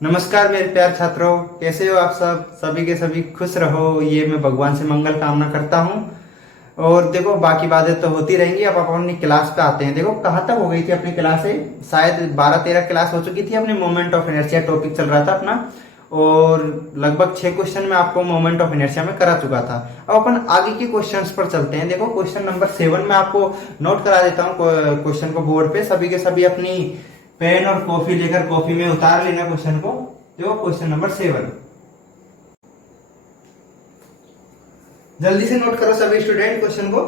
नमस्कार मेरे प्यार छात्रों, कैसे हो आप सब? सभी के सभी खुश रहो, ये मैं भगवान से मंगल कामना करता हूँ। और देखो, बाकी बातें तो होती रहेंगी। अब अपन अपनी क्लास पे आते हैं। देखो, कहाँ तक हो गई थी अपनी क्लास है? शायद 12-13 क्लास हो चुकी थी। अपनी मोमेंट ऑफ इनर्शिया टॉपिक चल रहा था अपना, और लगभग 6 क्वेश्चन में आपको मोमेंट ऑफ इनर्शिया में करा चुका था। अब अपन आगे के क्वेश्चंस पर चलते हैं। देखो, क्वेश्चन नंबर 7 में आपको नोट करा देता हूँ क्वेश्चन को बोर्ड पे। सभी के सभी अपनी पेन और कॉफी लेकर कॉफी में उतार लेना क्वेश्चन को। देखो, क्वेश्चन नंबर 7 जल्दी से नोट करो सभी स्टूडेंट क्वेश्चन को।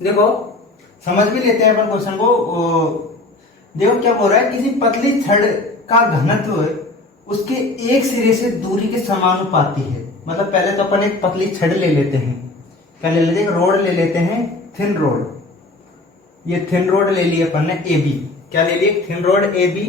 देखो, समझ भी लेते हैं अपन क्वेश्चन को। देखो क्या बोल रहा है, किसी पतली छड़ का घनत्व उसके एक सिरे से दूरी के समानुपाती है। मतलब पहले तो अपन एक पतली छड़ ले लेते हैं। क्या ले लेते हैं? रोड ले लेते हैं, थिन रोड। ये थिन रोड ले ली अपन ने ए बी। क्या ले लिए? थिन रोड ए बी,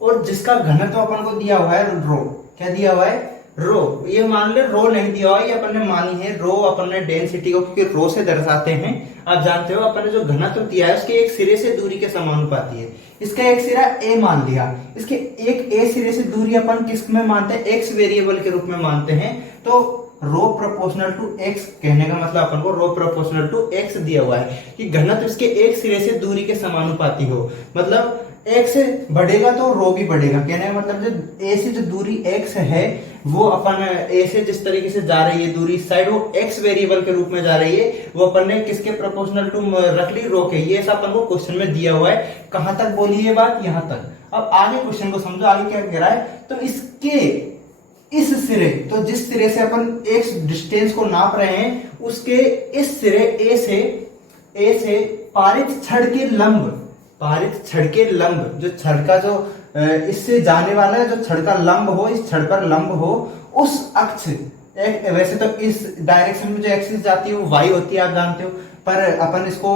और जिसका घनत्व अपन को दिया हुआ है रो। क्या दिया हुआ है? रो। ये मान ले रो नहीं दिया हुआ, ये अपन ने मानी है रो। अपन ने डेंसिटी को क्योंकि रो से दर्शाते हैं। आप जानते हो अपन ने जो घनत्व दिया है उसके एक सिरे से दूरी के समानुपाती है। इसका एक सिरा ए मान लिया। इसके एक ए सिरे से दूरी अपन किस में मानते हैं? एक्स वेरिएबल के रूप में मानते हैं। तो रो प्रोपोर्शनल टू एक्स कहने का मतलब अपन को रो प्रोपोर्शनल टू एक्स दिया हुआ है कि घनत्व इसके एक सिरे से दूरी के समानुपाती हो। मतलब एक्स बढ़ेगा तो रो भी बढ़ेगा। कहने का मतलब जो ए से जो दूरी एक्स है वो अपन ए से जिस तरीके से जा रही है दूरी साइड, वो एक्स वेरिएबल के रूप में जा रही है। वो अपन ने किसके प्रोपोर्शनल टू रख ली? रो के। ये सब अपन को क्वेश्चन में दिया हुआ है। कहां तक बोली ये बात? यहां तक। अब आगे क्वेश्चन को समझो, आगे क्या कह रहा है। तो इसके इस सिरे, तो जिस सिरे से अपन एक्स डिस्टेंस को नाप रहे हैं उसके इस सिरे ए से पारित छड़ के लंब, पारित छड़ के लंब, जो छड़ का जो इससे जाने वाला है, जो छड़ का लंब हो, इस छड़ पर लंब हो, उस अक्ष वैसे तो इस डायरेक्शन में जो एक्सिस जाती है वो वाई होती है, आप जानते हो। पर अपन इसको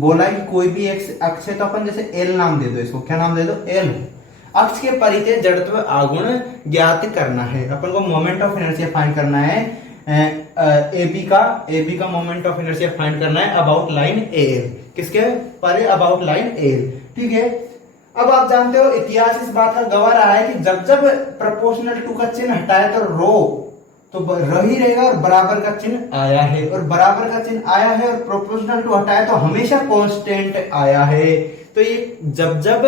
बोला कि कोई भी एक्स अक्ष है तो अपन जैसे एल नाम दे दो इसको। क्या नाम दे दो? एल। अक्ष के परिधेय जड़त्व आघूर्ण ज्ञात करना है। अपन को मोमेंट ऑफ इनर्शिया फाइंड करना है। ए बी का मोमेंट ऑफ इनर्शिया फाइंड करना है अबाउट लाइन ए एल। किसके परे? About line A L. ठीक है। अब आप जानते हो इतिहास इस बात का गवाह रहा है कि जब जब प्रोपोर्शनल टू का चिन्ह हटाया तो रो तो रही रहेगा, और बराबर का चिन्ह आया है, और बराबर का चिन्ह आया है, और प्रोपोर्शनल टू हटाया तो हमेशा कांस्टेंट आया है। तो ये जब जब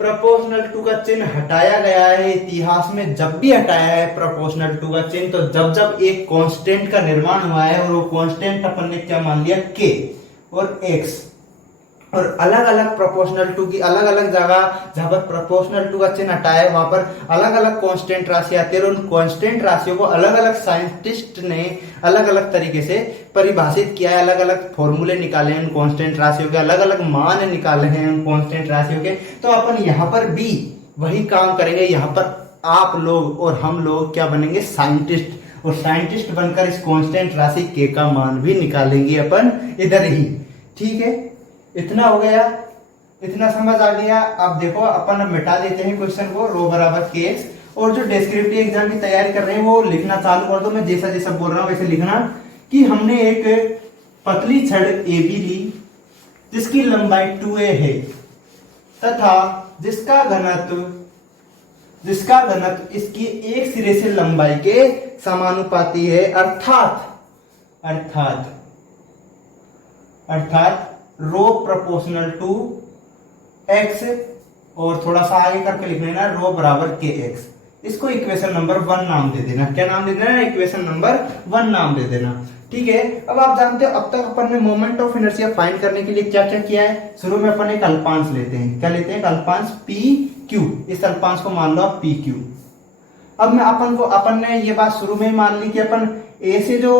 प्रोपोर्शनल टू का चिन्ह हटाया गया है इतिहास में, जब भी हटाया है प्रोपोर्शनल टू का चिन्ह, तो जब जब एक कांस्टेंट का निर्माण हुआ है, और वो कांस्टेंट अपन ने क्या मान लिया? के और एक्स। और अलग अलग प्रोपोर्शनल टू की अलग अलग जगह जहां पर प्रोपोर्शनल टू का चिन्ह हटाया है वहां पर अलग अलग कांस्टेंट राशि आती है, और उन कांस्टेंट राशियों को अलग अलग साइंटिस्ट ने अलग अलग तरीके से परिभाषित किया है। अलग अलग फॉर्मूले निकाले हैं उन कांस्टेंट राशियों के, अलग अलग मान निकाले हैं उन कांस्टेंट राशियों के। तो अपन यहाँ पर भी वही काम करेंगे। यहाँ पर आप लोग और हम लोग क्या बनेंगे? साइंटिस्ट। और साइंटिस्ट बनकर इस कांस्टेंट राशि के का मान भी निकालेंगे अपन इधर ही। ठीक है, इतना हो गया, इतना समझ आ गया। अब देखो, अपन अब मिटा देते हैं क्वेश्चन को। रो बराबर के एक्स। और जो डेस्क्रिप्टिव एग्जाम की तैयारी कर रहे हैं वो लिखना चालू कर दो। मैं जैसा जैसा बोल रहा हूं वैसे लिखना कि हमने एक पतली छड़ ए बी ली जिसकी लंबाई 2a है तथा जिसका घनत्व इसकी एक सिरे से लंबाई के समानुपाती है, अर्थात रो प्रोपोर्शनल टू एक्स। और थोड़ा सा आगे करके लिख लेना रो बराबर के एक्स। इसको इक्वेशन नंबर 1 नाम दे देना। क्या नाम दे देना? इक्वेशन नंबर 1 नाम दे देना। ठीक है। अब आप जानते हो अब तक अपन ने मोमेंट ऑफ इनर्शिया फाइंड करने के लिए क्या क्या किया है। शुरू में अपन एक अल्पांश लेते हैं। क्या लेते हैं? अल्पांश पी क्यू। इस अल्पांश को मान लो आप पी क्यू। अब मैं अपन ने ये बात शुरू में मान ली कि अपन ए से जो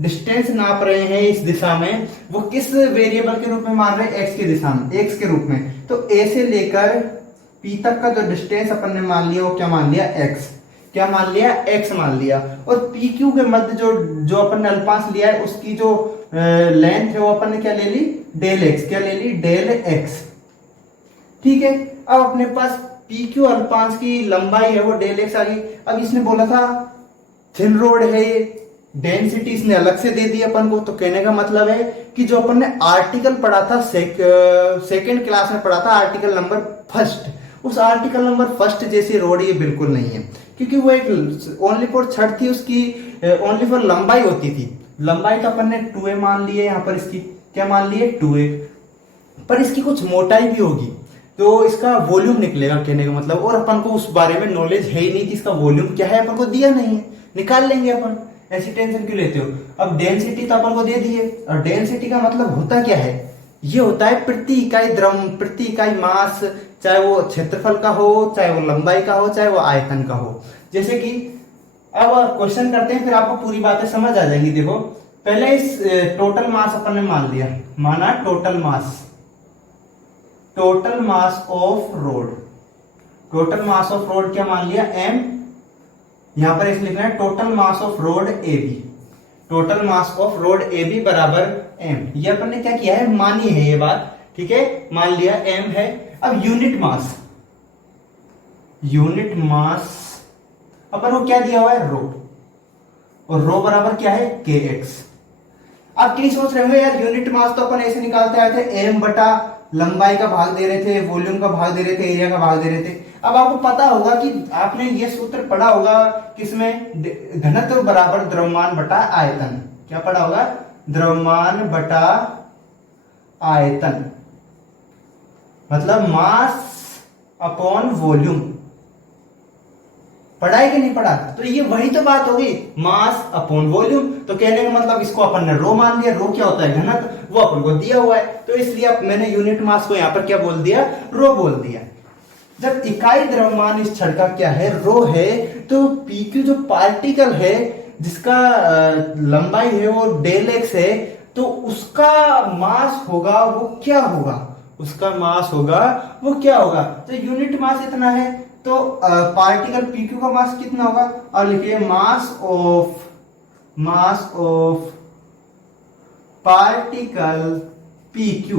डिस्टेंस नाप रहे हैं इस दिशा में, वो किस वेरिएबल के रूप में मान रहे हैं? एक्स की दिशा में, एक्स के रूप में। तो ए से लेकर पी तक का जो डिस्टेंस अपन ने मान लिया वो क्या मान लिया? एक्स। क्या मान लिया? एक्स मान लिया। और पी क्यू के मध्य जो अपन ने अल्पांश लिया है उसकी जो लेंथ है वो अपन ने क्या ले ली? Del x. क्या ले ली? Del x. ठीक है। अब अपने पास पी क्यू अल्पांश की लंबाई है वो डेल एक्स आ गई। अब इसने बोला था थिन रोड है ये, डेंसिटी इसने अलग से दे दी अपन को। तो कहने का मतलब है कि जो अपन ने आर्टिकल पढ़ा था सेकेंड क्लास में पढ़ा था, आर्टिकल नंबर फर्स्ट, उस आर्टिकल नंबर फर्स्ट जैसी रोड ये बिल्कुल नहीं है, क्योंकि वो एक ओनली फॉर छड़ थी, उसकी ओनली फॉर लंबाई होती थी। लंबाई तो अपन ने 2a मान ली है, यहाँ पर इसकी क्या मान ली है 2a, पर इसकी कुछ मोटाई भी होगी तो इसका वॉल्यूम निकलेगा, कहने का मतलब। और अपन को उस बारे में नॉलेज है ही नहीं कि इसका वॉल्यूम क्या है, अपन को दिया नहीं है, निकाल लेंगे अपन, ऐसी टेंशन क्यों लेते हो। अब डेंसिटी तो अपन को दे दी है, और डेंसिटी का मतलब होता क्या है, ये होता है प्रति इकाई द्रव्य, प्रति इकाई मास, चाहे वो क्षेत्रफल का हो, चाहे वो लंबाई का हो, चाहे वो आयतन का हो। जैसे कि अब क्वेश्चन करते हैं, फिर आपको पूरी बातें समझ आ जाएंगी। देखो पहले इस टोटल मास अपन ने मान लिया, माना total mass, total mass of rod, total mass of rod क्या मान लिया m, यहां पर इस लिखना है total mass of rod A B, total mass of rod A B बराबर m। ये अपन ने क्या किया है, मानी है ये बात, ठीक है, मान लिया m है। अब यूनिट मास, यूनिट मास अपन को क्या दिया हुआ है, रो, और रो बराबर क्या है kx। आप क्या सोच रहे होंगे यार, यूनिट मास तो अपन ऐसे निकालते आए थे, m बटा लंबाई का भाग दे रहे थे, वॉल्यूम का भाग दे रहे थे, एरिया का भाग दे रहे थे। अब आपको पता होगा कि आपने ये सूत्र पढ़ा होगा किसमें, घनत्व बराबर द्रव्यमान बटा आयतन। क्या पढ़ा होगा, द्रव्यमान बटा आयतन, मतलब मास अपॉन वॉल्यूम। पढ़ा है कि नहीं पढ़ा, तो ये वही तो बात होगी, मास अपॉन वॉल्यूम। तो कहने का मतलब इसको अपन ने रो मान लिया, रो क्या होता है, घनत्व, वो अपन को दिया हुआ है, तो इसलिए अब मैंने यूनिट मास को यहां पर क्या बोल दिया, रो बोल दिया। जब इकाई द्रव्यमान इस छड़ का क्या है, रो है, तो पीक्यू जो पार्टिकल है जिसका लंबाई है वो डेल एक्स है, तो उसका मास होगा वो क्या होगा, उसका मास होगा वो क्या होगा। तो यूनिट मास इतना है, तो पार्टिकल पीक्यू का मास कितना होगा, और लिखिए mass of particle PQ,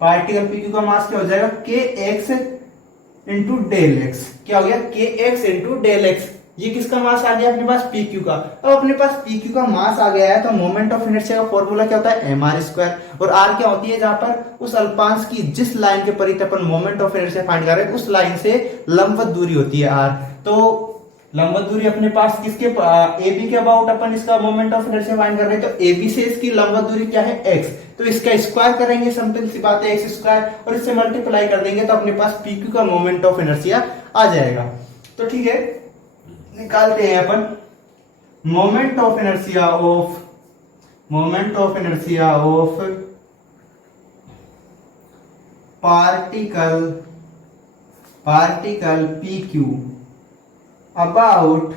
particle PQ का मास क्या हो जाएगा, के एक्स इंटू डेल एक्स। क्या हो गया, के एक्स इंटू डेल एक्स। ये किसका मास आ गया अपने पास, पीक्यू का। अब अपने पास पीक्यू का मास आ गया है, तो मोमेंट ऑफ इनर्शिया का फॉर्मूला क्या होता है, एम आर स्क्वायर। और आर क्या होती है, जहां पर उस अल्पांश की जिस लाइन के परित अपन मोमेंट ऑफ इनर्शिया फाइंड कर रहे हैं, उस लाइन से लंबवत दूरी होती है आर। तो लंबवत दूरी अपने पास किसके, ए बी के अबाउट अपन इसका मोमेंट ऑफ इनर्शिया फाइंड कर रहे हैं, तो ए बी से इसकी लंबवत दूरी क्या है, एक्स। तो इसका स्क्वायर करेंगे, सिंपल सी बात है, एक्स स्क्वायर, और इससे मल्टीप्लाई कर देंगे तो अपने पास पीक्यू का मोमेंट ऑफ इनर्शिया आ जाएगा। तो ठीक है, निकालते हैं अपन moment of inertia of particle PQ about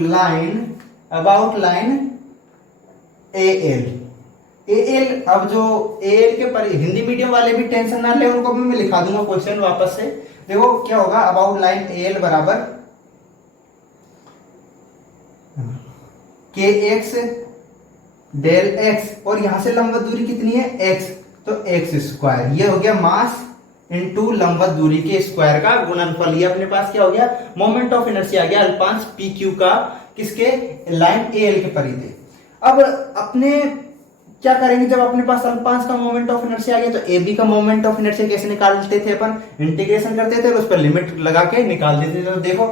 line AL. अब जो एएल के पर हिंदी मीडियम वाले भी टेंशन ना ले, उनको भी मैं लिखा दूंगा क्वेश्चन वापस से। देखो क्या होगा, अबाउट लाइन एएल बराबर के एक्स डेल एक्स, और यहां से लंबवत दूरी कितनी है, एक्स, तो एक्स स्क्वायर। ये हो गया मास इनटू लंबवत दूरी के स्क्वायर का गुणनफल। ये अपने पास क्या हो गया, मोमेंट ऑफ इनर्शिया आ गया अल्पांश पी क्यू का, किसके, लाइन एएल के परिधि। अब अपने क्या करेंगे, जब अपने पास अल्पांश का मोमेंट ऑफ इनर्शिया आ गया, तो ए बी का मोमेंट ऑफ इनर्शिया कैसे निकालते थे अपन, इंटीग्रेशन करते थे और उस पर लिमिट लगा के निकाल देते थे। तो देखो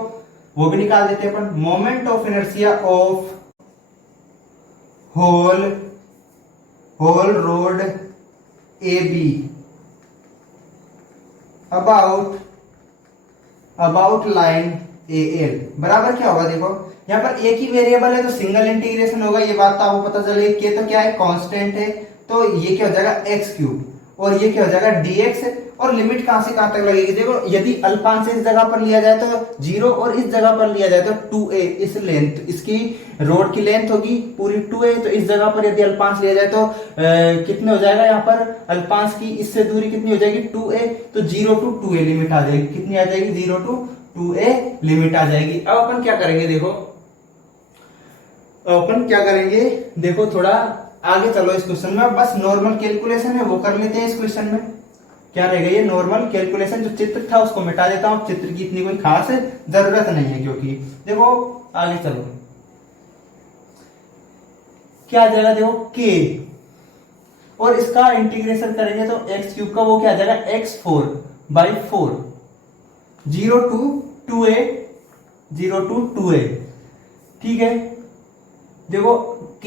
वो भी निकाल देते अपन, moment of inertia of whole rod A B about line AL बराबर क्या होगा। देखो यहाँ पर एक ही वेरिएबल है तो सिंगल इंटीग्रेशन होगा, ये बात तो आपको पता चलेगी। के तो क्या है, कांस्टेंट है, तो ये क्या हो जाएगा एक्स क्यूब, और ये क्या हो जाएगा डीएक्स। और लिमिट कहां से कहां तक लगेगी, देखो यदि अल्पांश इस जगह पर लिया जाए तो 0, और इस जगह पर लिया जाए तो 2a, इस लेंथ, इसकी रोड की लेंथ होगी पूरी 2a, तो इस जगह पर यदि अल्पांश लिया जाए तो कितने हो जाएगा, यहाँ पर अल्पांश की इससे दूरी कितनी हो जाएगी 2a, तो 0 to 2a लिमिट आ जाएगी। कितनी आ जाएगी, 0 to 2a लिमिट आ जाएगी। अब अपन क्या करेंगे, देखो थोड़ा आगे चलो इस क्वेश्चन में। बस नॉर्मल कैलकुलेशन है वो कर लेते हैं इस क्वेश्चन में। क्या रहेगा, ये नॉर्मल कैलकुलेशन, जो चित्र था उसको मिटा देता हूं, चित्र की इतनी कोई खास जरूरत नहीं है, क्योंकि देखो आगे चलो क्या आ जाएगा, देखो k, और इसका इंटीग्रेशन करेंगे तो एक्स क्यूब का वो क्या आ जाएगा x4, by 4, 0 to 2a, 0 to 2a, ठीक है। देखो k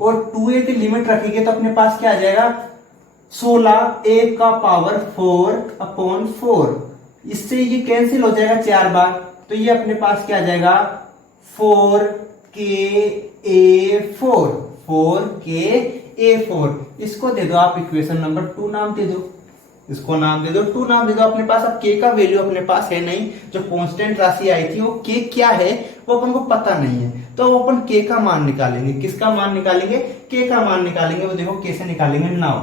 और 2a की लिमिट रखेंगे तो अपने पास क्या आ जाएगा, 16 a का पावर 4 अपॉन 4, इससे ये कैंसिल हो जाएगा 4 बार, तो ये अपने पास क्या आ जाएगा 4ka4, 4ka4। इसको दे दो आप इक्वेशन नंबर 2 नाम दे दो, इसको नाम दे दो 2 नाम दे दो। अपने पास अब k का वैल्यू अपने पास है नहीं, जो कांस्टेंट राशि आई थी वो k क्या है वो अपन को पता नहीं है, तो वो अपन k का मान निकालेंगे। किसका मान निकालेंगे, k का मान निकालेंगे। वो देखो कैसे निकालेंगे, नाउ,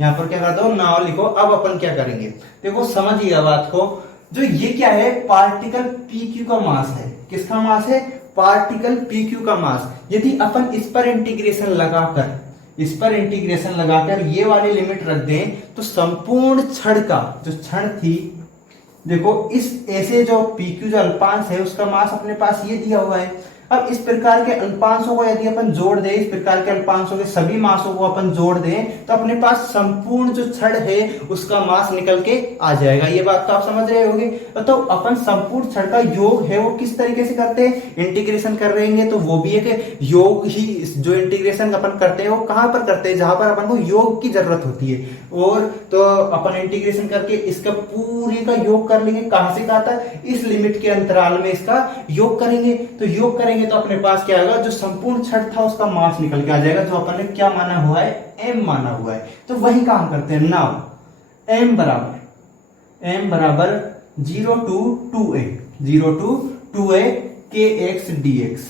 यहां पर क्या कर दो नाउ लिखो। अब अपन क्या करेंगे, देखो समझिए बात को, जो ये क्या है पार्टिकल pq का मास है। किसका मास है, पार्टिकल pq का मास। यदि अपन इस पर इंटीग्रेशन लगाकर, इस पर इंटीग्रेशन लगाकर ये वाली लिमिट रख दें तो संपूर्ण छड़ का जो छड़ थी, देखो इस ऐसे जो pq जो अल्पांश है उसका मास अपने पास ये दिया हुआ है। अब इस प्रकार के अल्पांशों को यदि अपन जोड़ दें, इस प्रकार के अल्पांशों के सभी मासों को अपन जोड़ दें तो अपने पास संपूर्ण जो छड़ है उसका मास निकल के आ जाएगा। ये बात तो आप समझ रहे होंगे। तो अपन संपूर्ण छड़ का योग है वो किस तरीके से करते हैं, इंटीग्रेशन कर रहेंगे तो वो भी एक योग ही, जो इंटीग्रेशन अपन करते हैं वो कहां पर करते हैं, जहां पर अपन को योग की जरूरत होती है। और तो अपन इंटीग्रेशन करके इसका पूरे का योग कर लेंगे, कहां से कहां तक, इस लिमिट के अंतराल में इसका योग करेंगे। तो योग करेंगे तो अपने पास क्या होगा, जो संपूर्ण छड़ था उसका मास निकल के आ जाएगा, जो अपन ने क्या माना हुआ है, m माना हुआ है। तो वही काम करते हैं। नाउ m बराबर 0 to 2a, 0 to 2a kx dx,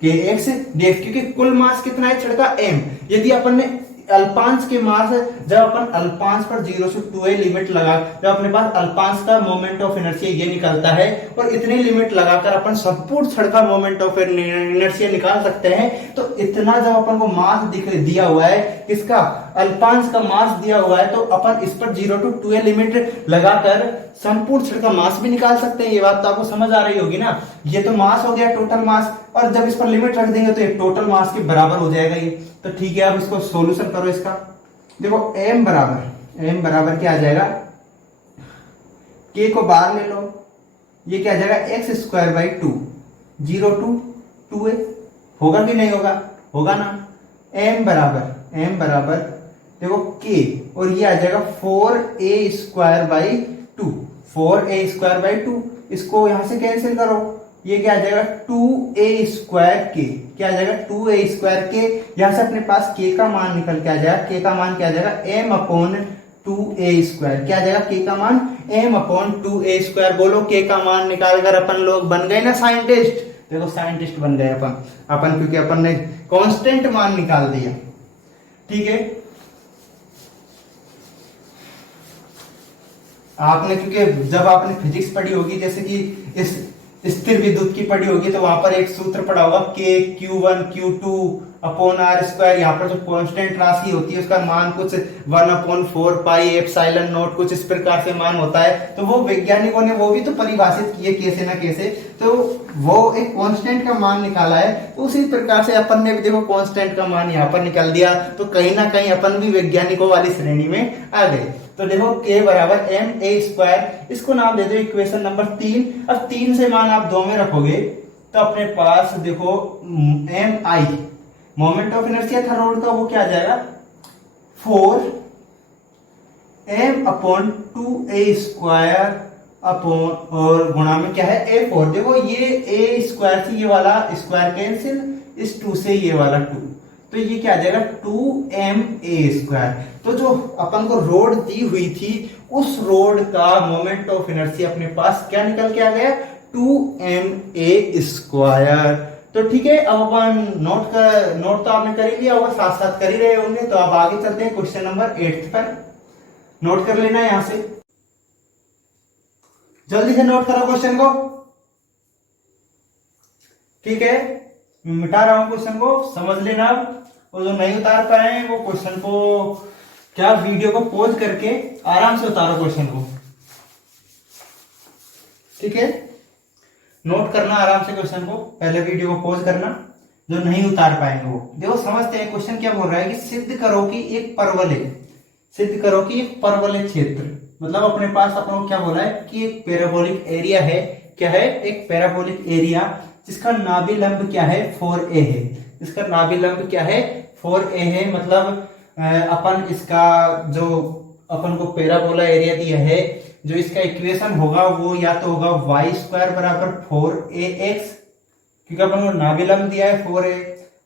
kx dx, क्योंकि कुल मास कितना है छड़ का, m। यदि अपन ने अल्पांश के मास, जब अपन अल्पांश पर 0 से 2a लिमिट लगा, जब अपने पास अल्पांश का मोमेंट ऑफ इनर्शिया ये निकलता है और इतनी लिमिट लगाकर अपन संपूर्ण छड़ का मोमेंट ऑफ इनर्शिया निकाल सकते हैं। तो इतना जब अपन को मास दिया हुआ है, किसका, अल्पांश का मास दिया हुआ है, तो अपन इस पर 0 to 2a लिमिट लगाकर संपूर्ण छड़ का मास भी निकाल सकते हैं। ये बात तो आपको समझ आ रही होगी ना। ये तो मास हो गया, टोटल मास, और जब इस पर लिमिट रख देंगे तो ये टोटल मास के बराबर हो जाएगा ये। तो ठीक है, अब इसको सॉल्यूशन करो इसका। देखो m बराबर क्या आ जाएगा, k को बाहर ले लो, ये क्या आ जाएगा x² 2, 0 to 2a, होगा कि नहीं होगा, होगा ना। m बराबर देखो k और ये आ जाएगा 4a² 2, 4a² 2, इसको यहां से कैंसिल करो, ये क्या आ जाएगा 2a²k, क्या आ जाएगा 2a²k। यहां से अपने पास k का मान निकल के आ जाएगा, k का मान क्या आ जाएगा m/2a², क्या आ जाएगा k का मान m/2a²। बोलो k का मान निकालकर अपन लोग बन गए ना साइंटिस्ट। देखो साइंटिस्ट बन गए अपन क्योंकि अपन ने कांस्टेंट मान निकाल दिया। ठीक है, आपने क्योंकि जब आपने फिजिक्स पढ़ी होगी, जैसे कि इस स्थिर विद्युत की पढ़ी होगी, तो वहां पर एक सूत्र पढ़ा होगा k q1 q2 upon r²। यहाँ पर जो कांस्टेंट राशि होती है उसका मान कुछ 1/4 पाई एप्सिलॉन नॉट, कुछ इस प्रकार से मान होता है। तो वो वैज्ञानिकों ने वो भी तो परिभाषित किए कैसे ना कैसे, तो वो एक कांस्टेंट का मान निकाला है। तो उसी प्रकार से अपन ने भी देखो कांस्टेंट का मान यहाँ पर निकाल दिया, तो कहीं ना कहीं अपन भी वैज्ञानिकों वाली श्रेणी में आ गए। तो देखो k बराबर ma², इसको नाम दे दो इक्वेशन नंबर 3। अब 3 से मान आप 2 में रखोगे तो अपने पास देखो mi मोमेंट ऑफ इनर्शिया था रोड का, वो क्या आ जाएगा 4m/2a² अपॉन, और गुणा में क्या है a4। देखो ये a² से ये वाला स्क्वायर कैंसिल, इस 2 से ये वाला 2, तो ये क्या आ जाएगा 2ma²। तो जो अपन को रोड दी हुई थी उस रोड का मोमेंट ऑफ इनर्शिया अपने पास क्या निकल के आ गया 2ma²। तो ठीक है, अब अपन नोट तो आपने कर ही लिया होगा, साथ साथ कर ही रहे होंगे। तो अब आगे चलते हैं क्वेश्चन नंबर 8 पर। नोट कर लेना यहां से, जल्दी से नोट करो क्वेश्चन को। ठीक है, मैं मिटा रहा हूं क्वेश्चन को, समझ लेना। और जो नहीं उतार पाए वो क्वेश्चन को क्या वीडियो को पॉज करके आराम से उतारो क्वेश्चन को। ठीक है, नोट करना आराम से क्वेश्चन को, पहले वीडियो को पॉज करना। जो नहीं उतार पाएंगे वो देखो, समझते हैं क्वेश्चन क्या बोल रहा है कि सिद्ध करो कि एक परवलय सिद्ध करो कि एक परवलय क्षेत्र, मतलब अपने पास अपन को क्या बोला है कि एक पैराबोलिक एरिया है। क्या है? एक पैराबोलिक एरिया जिसका नाभिलंब क्या है 4a है। इसका नाभिलंब क्या है 4a है। मतलब अपन इसका जो अपन को पैराबोला एरिया दिया है, जो इसका इक्वेशन होगा वो या तो होगा वाई स्क्वायर बराबर 4ax, क्योंकि अपन को नाभिलंब दिया है 4a,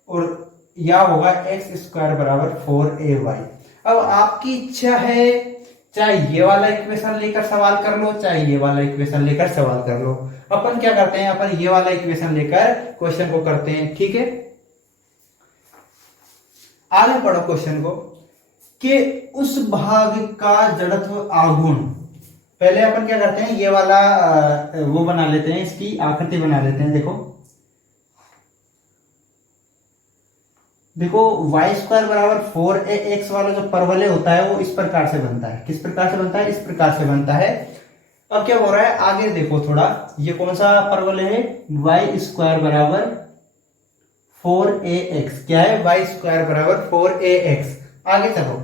और या होगा एक्स स्क्वायर बराबर 4ay। अब आपकी इच्छा है, चाहे ये वाला इक्वेशन लेकर सवाल कर लो, चाहे ये वाला इक्वेशन लेकर सवाल कर लो। अपन क्या करते हैं, अपन ये वाला इक्वेशन लेकर क्वेश्चन को करते हैं। ठीक है, आगे पढ़ो क्वेश्चन को कि उस भाग का जड़त्व आघूर्ण। पहले अपन क्या करते हैं, ये वाला वो बना लेते हैं, इसकी आकृति बना लेते हैं। देखो वाई स्क्वायर बराबर 4ax वाला जो परवलय होता है वो इस प्रकार से बनता है। किस प्रकार से बनता है? इस प्रकार से बनता है। अब क्या हो रहा है, आगे देखो थोड़ा, ये कौन सा परवलय है? वाई स्क्वायर बराबर 4ax। क्या है? वाई स्क्वायर बराबर 4ax। आगे चलो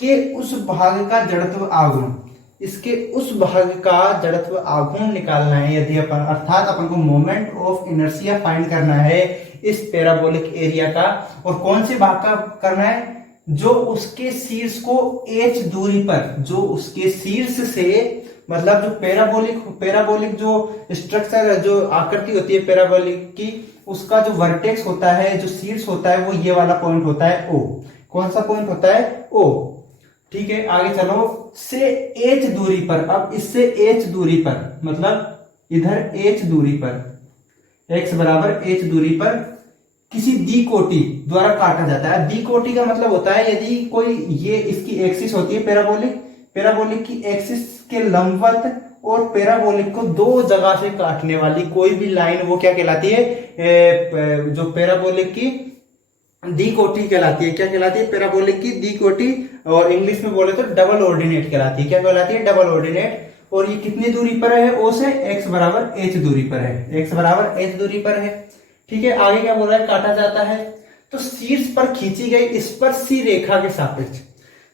कि उस भाग का जड़त्व आघूर्ण, इसके उस भाग का जड़त्व आघूर्ण निकालना है यदि अपन, अर्थात अपन को मोमेंट ऑफ इनर्शिया फाइंड करना है इस पैराबोलिक एरिया का। और कौन से भाग का करना है? जो उसके शीर्ष को h दूरी पर, जो उसके शीर्ष से, मतलब जो पैराबोलिक जो स्ट्रक्चर, जो आकृति होती है पैराबोलिक की, उसका जो वर्टेक्स होता है, जो शीर्ष होता है, वो ये वाला पॉइंट होता है O। कौन सा पॉइंट होता है? O। ठीक है, आगे चलो, से h दूरी पर। अब इससे h दूरी पर, मतलब इधर h दूरी पर, x बराबर h दूरी पर किसी द्विकोटि द्वारा काटा जाता है। द्विकोटि का मतलब होता है यदि कोई, ये इसकी एक्सिस होती है पैराबोलिक की एक्सिस के लंबवत और पैराबोलिक को दो जगह से काटने वाली कोई भी लाइन, वो क्या कहलाती है? जो पैराबोलिक की द्विकोटि कहलाती है। क्या कहलाती है? पैराबोलिक की द्विकोटि, और इंग्लिश में बोले तो डबल ऑर्डिनेट कहलाती है। क्या कहलाती है? Double ordinate. और ये कितनी दूरी पर है O से? x बराबर h दूरी पर है। x बराबर h दूरी पर है। ठीक है, आगे क्या बोल रहा है? काटा जाता है तो शीर्ष पर खींची गई स्पर्शी रेखा के सापेक्ष।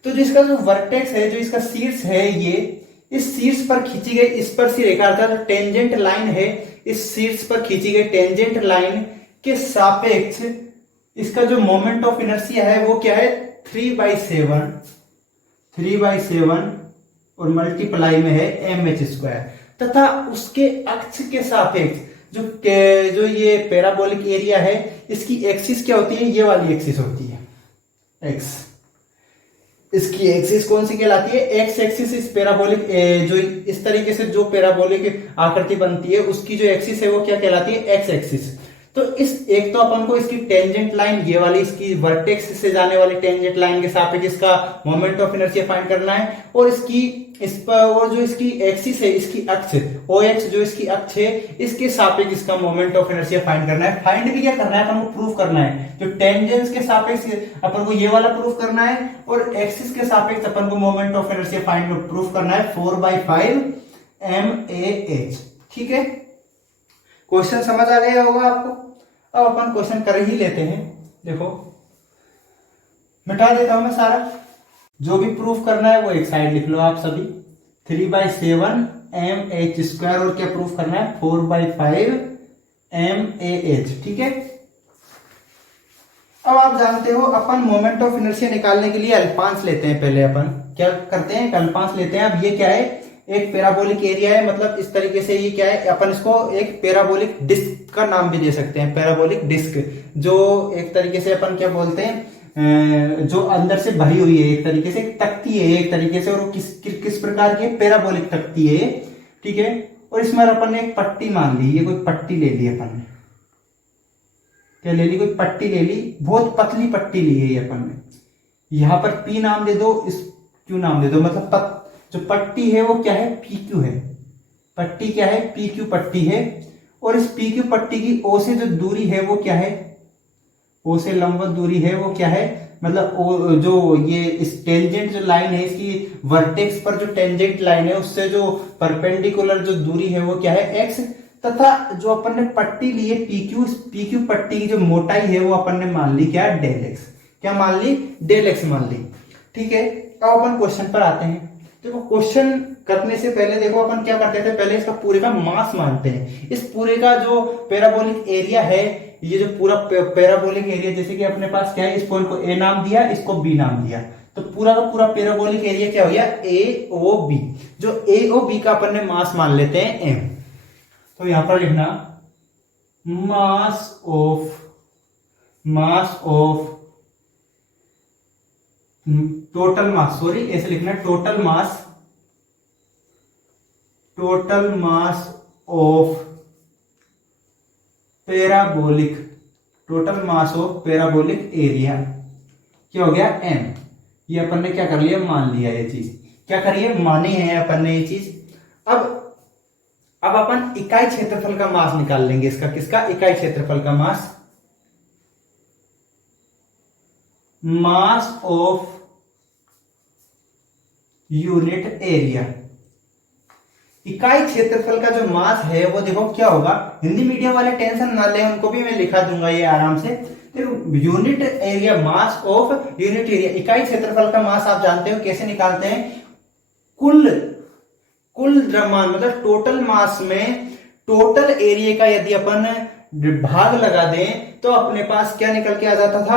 तो जिसका जो वर्टेक्स है, जो इसका शीर्ष है, ये इस शीर्ष पर खींची गई स्पर्शी रेखा, अर्थात टेंजेंट लाइन है, इस शीर्ष पर खींची गई टेंजेंट लाइन के सापेक्ष इसका जो मोमेंट ऑफ इनर्शिया है वो क्या है? 3/7 और मल्टीप्लाई में है mh स्क्वायर, तथा उसके अक्ष के सापेक्ष जो ये पैराबोलिक एरिया है, इसकी एक्सिस क्या होती है? ये वाली एक्सिस होती है x। इसकी एक्सिस कौन सी कहलाती है? x axis. इस पैराबोलिक जो इस तरीके से जो पैराबोलिक आकृति बनती है, उसकी जो एक्सिस है वो क्या कहलाती है? x axis. तो इस एक तो अपन को इसकी टेंजेंट लाइन, ये वाली इसकी वर्टेक्स से जाने वाली टेंजेंट लाइन के सापेक्ष इसका मोमेंट ऑफ इनर्शिया फाइंड करना है, और इस पर, और जो इसकी एक्सिस है, इसकी अक्ष OX, जो इसकी अक्ष है, इसके सापेक्ष इसका मोमेंट ऑफ इनर्शिया फाइंड करना है। फाइंड भी क्या करना है? अपन को प्रूफ करना है। जो टेंजेंस के सापेक्ष अपन को ये वाला प्रूफ करना है, और एक्सिस के सापेक्ष अपन को moment of inertia find proof करना है 4/5 mAh। ठीक है, क्वेश्चन समझ आ गया होगा आपको। अब अपन क्वेश्चन कर ही लेते हैं। देखो, मिटा देता हूं मैं सारा, जो भी प्रूफ करना है वो एक साइड लिख लो आप सभी। 3/7 mh स्क्वायर, और क्या प्रूफ करना है? 4/5 mAh। ठीक है, अब आप जानते हो अपन मोमेंट ऑफ इनर्शिया निकालने के लिए अल्पांश लेते हैं। पहले अपन क्या करते हैं? अल्पांश लेते हैं। अब ये क्या है? एक पैराबोलिक एरिया है, मतलब इस तरीके से ये क्या है? अपन इसको एक पैराबोलिक डिस्क का नाम भी दे सकते हैं। पैराबोलिक डिस्क, जो एक तरीके से अपन क्या बोलते हैं, जो अंदर से भरी हुई है, एक तरीके से तख्ती है एक तरीके से, और किस प्रकार की? पैराबोलिक तख्ती है। ठीक है, और इसमें अपन ने एक पट्टी मान ली, ये कोई पट्टी ले ली अपन ने। क्या ले ली? कोई पट्टी ले ली, बहुत पतली पट्टी ली है ये अपन ने। यहां पर P नाम दे दो, इस Q नाम दे दो, मतलब जो पट्टी है वो क्या है? PQ है। पट्टी क्या है? PQ पट्टी है। और इस PQ पट्टी की O से जो दूरी है वो क्या है? O से लंबवत दूरी है वो क्या है? मतलब जो ये इस टेंजेंट जो लाइन है, इसकी वर्टेक्स पर जो टेंजेंट लाइन है, उससे जो परपेंडिकुलर जो दूरी है वो क्या है? x। तथा जो अपन ने पट्टी ली है PQ पट्टी की जो मोटाई है वो अपन ने मान ली क्या? Del x। क्या मान ली? डेल x मान ली। ठीक है, अब अपन क्वेश्चन पर आते हैं। देखो क्वेश्चन करने से पहले देखो अपन क्या करते थे, पहले इसका पूरे का मास मानते हैं। इस पूरे का जो पैराबोलिक एरिया है, ये जो पूरा पैराबोलिक एरिया, जैसे कि अपने पास क्या है, इस पॉइंट को ए नाम दिया, इसको बी नाम दिया, तो पूरा का पूरा पैराबोलिक एरिया क्या हो गया, ए ओ बी। जो ए ओ बी का अपन ने मास मान लेते हैं एम। तो यहां पर लिखना mass of total mass, sorry ऐसे लिखना total mass of parabolic, total mass of parabolic area क्या हो गया एम। ये अपन ने क्या कर लिया, मान लिया, ये चीज क्या करिए, मानी है अपन ने ये चीज। अब अपन इकाई क्षेत्रफल का मास निकाल लेंगे इसका, किसका, इकाई क्षेत्रफल का मास ऑफ यूनिट एरिया। इकाई क्षेत्रफल का जो मास है वो देखो क्या होगा, हिंदी मीडियम वाले टेंशन ना ले, उनको भी मैं लिखा दूंगा ये आराम से। Unit area, mass of unit area, इकाई क्षेत्रफल का मास आप जानते हो कैसे निकालते हैं, कुल द्रव्यमान मतलब टोटल मास में टोटल एरिया का यदि अपन भाग लगा दें तो अपने पास क्या निकल के आ जाता था,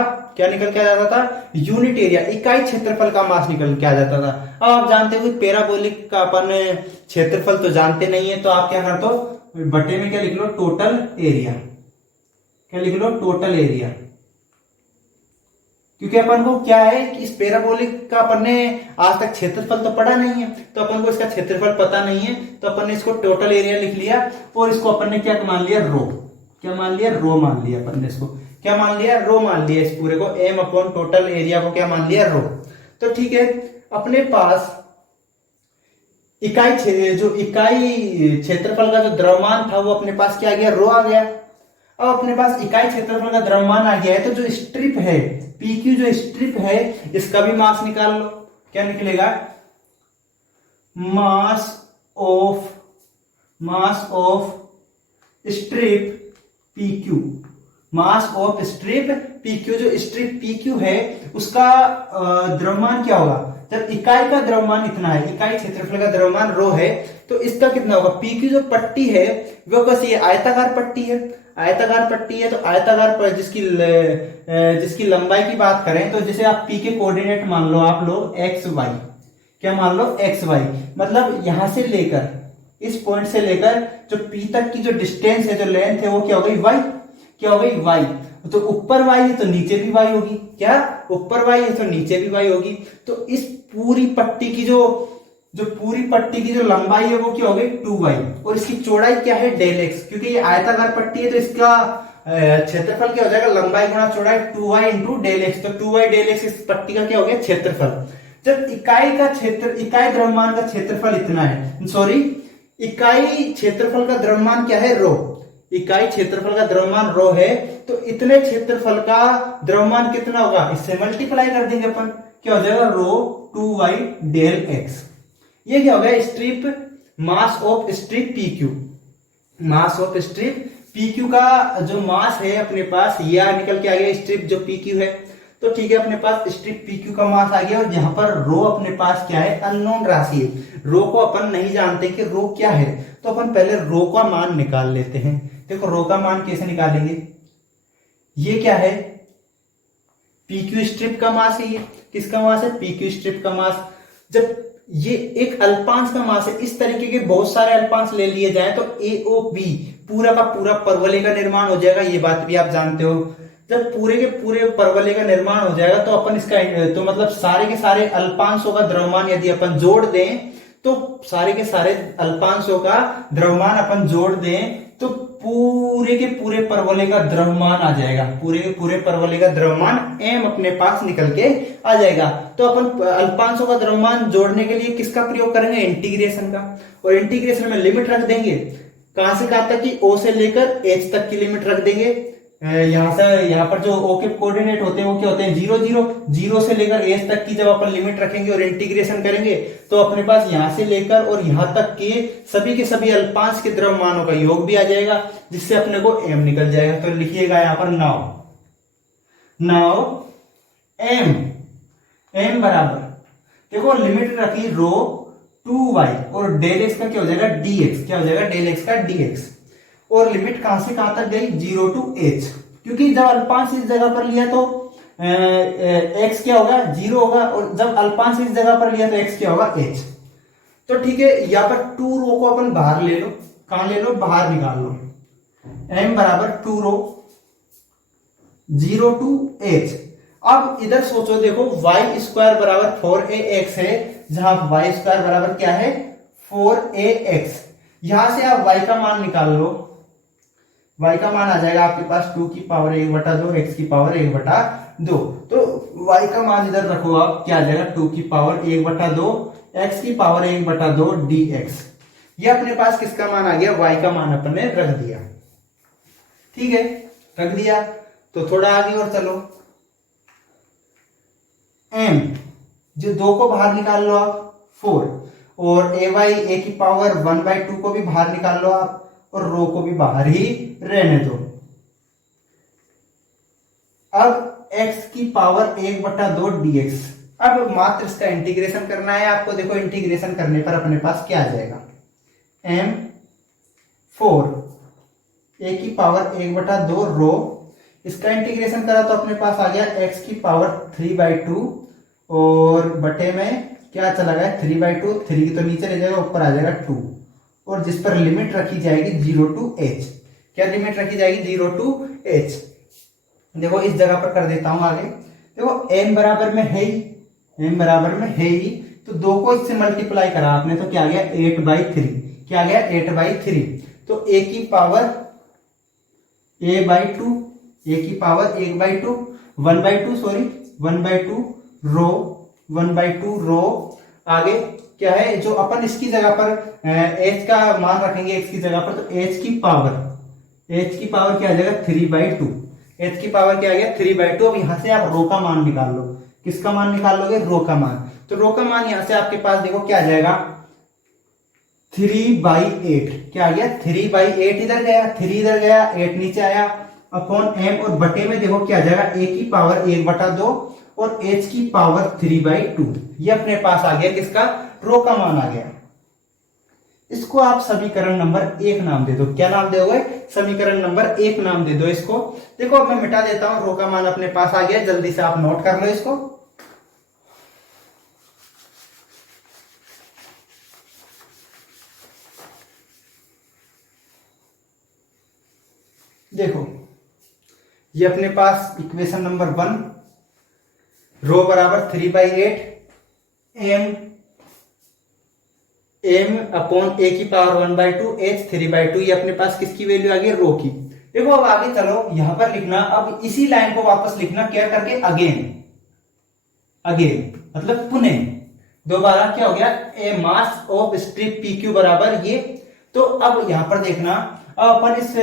यूनिट एरिया, इकाई क्षेत्रफल का मास निकल के आ जाता था। अब आप जानते हो कि पैराबोलिक का अपन क्षेत्रफल तो जानते नहीं है, तो आप क्या कर दो, बटे में क्या लिख लो, टोटल एरिया, क्या लिख लो, टोटल एरिया। क्योंकि अपन को क्या है कि इस पैराबोलिक का अपन ने आज तक क्षेत्रफल तो पढ़ा नहीं है, तो अपन को इसका क्षेत्रफल पता नहीं है, तो अपन ने इसको टोटल एरिया लिख लिया और इसको अपन ने क्या मान लिया, रो, क्या मान लिया, रो मान लिया। अपन ने इसको क्या मान लिया, रो मान लिया। इस पूरे को एम अपॉन टोटल एरिया को क्या मान लिया, रो। तो ठीक है, अपने पास इकाई क्षेत्रफल का जो द्रव्यमान था वो अपने पास क्या आ गया, रो आ गया। अब अपने पास इकाई क्षेत्रफल का द्रव्यमान आ गया है, तो जो स्ट्रिप है PQ, जो स्ट्रिप है इसका भी मास निकाल लो। क्या निकलेगा, mass of strip PQ, mass of strip PQ। जो स्ट्रिप PQ है उसका द्रव्यमान क्या होगा, जब इकाई का द्रव्यमान इतना है, इकाई क्षेत्रफल का द्रव्यमान रो है, तो इसका कितना होगा, PQ जो पट्टी है वो कैसी है, आयताकार पट्टी है, आयताकार पट्टी है। तो आयताकार पर जिसकी लंबाई की बात करें, तो जैसे आप P के कोऑर्डिनेट मान लो आप लोग XY, क्या मान लो, XY, मतलब यहां से लेकर इस पॉइंट से लेकर जो P तक की जो डिस्टेंस है, जो लेंथ है, वो क्या हो गई, Y, क्या हो गई, Y। तो ऊपर Y है तो नीचे भी Y होगी, क्या, ऊपर Y है तो नीचे भी Y होगी। तो इस पूरी पट्टी की जो लंबाई है वो क्या हो गई, 2y, और इसकी चौड़ाई क्या है, डेल x। क्योंकि ये आयताकार पट्टी है तो इसका क्षेत्रफल क्या हो जाएगा, लंबाई गुणा चौड़ाई 2y इंटू डेल एक्स। तो 2y डेल एक्स इस पट्टी का क्या हो गया, क्षेत्रफल। जब इकाई द्रव्यमान का क्षेत्रफल इतना है, सॉरी, इकाई क्षेत्रफल का द्रव्यमान क्या है, रो, इकाई क्षेत्रफल का द्रव्यमान रो है, तो इतने क्षेत्रफल का द्रव्यमान कितना होगा, इससे मल्टीप्लाई कर देंगे अपन, क्या हो जाएगा, रो 2y डेल x। ये क्या हो गया, strip mass of strip PQ, mass of strip PQ का जो मास है अपने पास, यह निकल के आ गया, स्ट्रिप जो PQ है। तो ठीक है, अपने पास स्ट्रिप PQ का मास आ गया, और यहाँ पर रो अपने पास क्या है, अननोन राशि है। रो को अपन नहीं जानते कि रो क्या है, तो अपन पहले रो का मान निकाल लेते हैं। देखो रो का मान कैसे निकालेंगे, ये क्या है, PQ स्ट्रिप का मास है, ये किसका मास है, PQ स्ट्रिप का मास। जब ये एक अल्पांश का मास है, इस तरीके के बहुत सारे अल्पांश ले लिए जाए तो AOB पूरा का पूरा परवलय का निर्माण हो जाएगा, ये बात भी आप जानते हो। जब पूरे के पूरे परवलय का निर्माण हो जाएगा तो अपन इसका तो मतलब सारे के सारे अल्पांशों का द्रव्यमान यदि अपन जोड़ दें, तो सारे के सारे अल्पांशों का द्रव्यमान अपन जोड़ दें तो पूरे के पूरे परवलय का द्रव्यमान आ जाएगा, पूरे के पूरे परवलय का द्रव्यमान m अपने पास निकल के आ जाएगा। तो अपन अल्पांशों का द्रव्यमान जोड़ने के लिए किसका प्रयोग करेंगे, इंटीग्रेशन का। और इंटीग्रेशन में लिमिट रख देंगे, कहां से कहां तक की, O से लेकर H तक की लिमिट रख देंगे। यहाँ पर जो O के कोऑर्डिनेट होते हैं वो क्या होते हैं, 0 0, 0 से लेकर H तक की जब अपन लिमिट रखेंगे और इंटीग्रेशन करेंगे तो अपने पास यहाँ से लेकर और यहाँ तक के सभी अल्पांश के द्रव्यमानों का योग भी आ जाएगा, जिससे अपने को m निकल जाएगा। तो लिखिएगा यहाँ पर नाउ m बराबर, देखो लिमिट रखी रो टू वाई, और डेल एक्स का क्या हो जाएगा dx, क्या हो जाएगा डेल एक्स का dx, और लिमिट कहां से कहां तक गई 0 टू h, क्योंकि जब अल्पांश इस जगह पर लिया तो x क्या होगा 0 होगा, और जब अल्पांश इस जगह पर लिया तो x क्या होगा h। तो ठीक है, यहाँ पर 2 रो को अपन बाहर ले लो, कहां ले लो बाहर निकाल लो, m बराबर 2 रो 0 टू h। अब इधर सोचो, देखो वाई स्क्वायर बराबर 4ax है, जहां वाई स्क्वायर बराबर क्या है 4ax। यहां से आप y का मान निकाल लो, y का मान आ जाएगा आपके पास 2 की पावर 1/2 x की पावर 1/2। तो y का मान इधर रखो आप, क्या आ जाएगा 2 की पावर 1/2 x की पावर 1/2 dx। ये अपने पास किसका मान आ गया, y का मान अपन ने रख दिया। ठीक है, रख दिया, तो थोड़ा आगे और चलो, m जो 2 को बाहर निकाल लो आप 4, और a की पावर 1/2 को भी बाहर निकाल लो आप, और रो को भी बाहर ही रहने दो। अब x की पावर 1/2 dx। अब मात्र इसका इंटीग्रेशन करना है आपको। देखो इंटीग्रेशन करने पर अपने पास क्या आ जाएगा, m 4 a की पावर 1/2 रो, इसका इंटीग्रेशन करा तो अपने पास आ गया x की पावर 3/2, और बटे में क्या चला गया 3/2, 3 तो नीचे रह जाएगा, ऊपर आ जाएगा 2, और जिस पर लिमिट रखी जाएगी 0 टू h। क्या लिमिट रखी जाएगी 0 टू h। देखो इस जगह पर कर देता हूं आगे। देखो m बराबर में है ही, m बराबर में है ही, तो 2 को इससे मल्टीप्लाई करा आपने तो क्या आ गया 8/3, क्या आ गया 8/3। तो a की पावर a/2, a की पावर 1/2 1/2 सॉरी 1/2 रो 1/2 रो। आगे क्या है, जो अपन इसकी जगह पर h का मान रखेंगे x की जगह पर, तो h की पावर क्या आ जाएगा 3/2, h की पावर क्या आ गया 3/2। अब यहां से आप रो का मान निकाल लो, किसका मान निकाल लोगे रो का मान। तो रो का मान यहां से आपके पास देखो क्या आ जाएगा 3/8, क्या आ गया 3/8, इधर गया 3 इधर गया 8 नीचे आया, अपॉन m, और बटे में देखो क्या आ जाएगा a की पावर 1/2 और h की पावर 3/2। ये अपने पास आ गया किसका रो का मान आ गया। इसको आप समीकरण नंबर 1 नाम दे दो। क्या नाम दोगे, समीकरण नंबर 1 नाम दे दो इसको। देखो अब मैं मिटा देता हूं, रो का मान अपने पास आ गया, जल्दी से आप नोट कर लो इसको। देखो ये अपने पास इक्वेशन नंबर 1, रो बराबर 3/8 m अपॉन a की पावर 1/2 h 3/2। ये अपने पास किसकी वैल्यू आ गई रो की। देखो अब आगे चलो, यहां पर लिखना, अब इसी लाइन को वापस लिखना, क्या करके अगेन मतलब पुनः दोबारा, क्या हो गया ए मास ऑफ स्ट्रिप PQ बराबर ये। तो अब यहां पर देखना, अब अपन इस